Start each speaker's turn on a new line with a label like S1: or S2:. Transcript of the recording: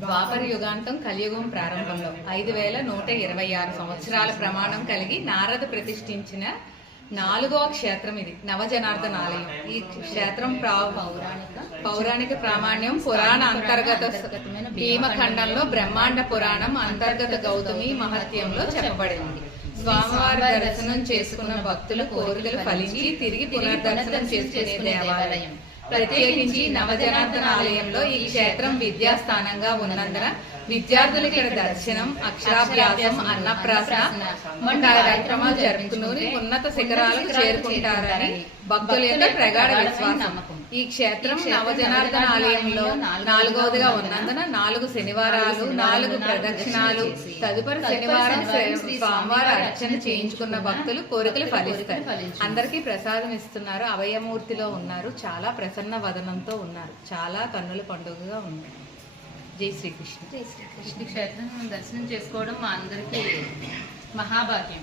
S1: ద్వాపర యుగాంతం కలియుగం ప్రారంభంలో ఐదు వేల నూట ఇరవై ఆరు సంవత్సరాల ప్రమాణం కలిగి నారద ప్రతిష్ఠించిన నాలుగవ క్షేత్రం ఇది నవజనార్దన ఆలయం. ఈ క్షేత్రం పౌరాణిక ప్రామాణ్యం పురాణ అంతర్గత భీమఖండంలో బ్రహ్మాండ పురాణం అంతర్గత గౌతమి మహత్యంలో చెప్పబడింది. స్వామివారి దర్శనం చేసుకున్న భక్తుల కోరికలు ఫలించి తిరిగి పునర్దర్శనం చేసుకునే దేవాలయం. ప్రత్యేకించి నవజనార్దన ఆలయంలో ఈ క్షేత్రం విద్యాస్థానంగా ఉన్నందున విద్యార్థులకి ఇక్కడ దర్శనం అక్షరాభ్యాసం అన్నప్రాసన కార్యక్రమాలు జరుపుకుని ఉన్నత శిఖరాలకు చేరుకుంటారని భక్తుల యొక్క ప్రగాఢ విశ్వాసం. ఈ క్షేత్రం నవజనార్దన ఆలయంలో నాలుగవదిగా ఉన్నందున నాలుగు శనివారాలు నాలుగు ప్రదక్షిణాలు తదుపరి శనివారం స్వామివారి అర్చన చేయించుకున్న భక్తులు కోరికలు ఫలిస్తాయి. అందరికీ ప్రసాదం ఇస్తున్నారు అభయమూర్తిలో ఉన్నారు చాలా ప్రసన్న వదనంతో ఉన్నారు చాలా కన్నుల పండుగగా ఉంది జై శ్రీకృష్ణ.
S2: జై శ్రీకృష్ణ. క్షేత్రం దర్శనం చేసుకోవడం మా అందరికీ మహాభాగ్యం.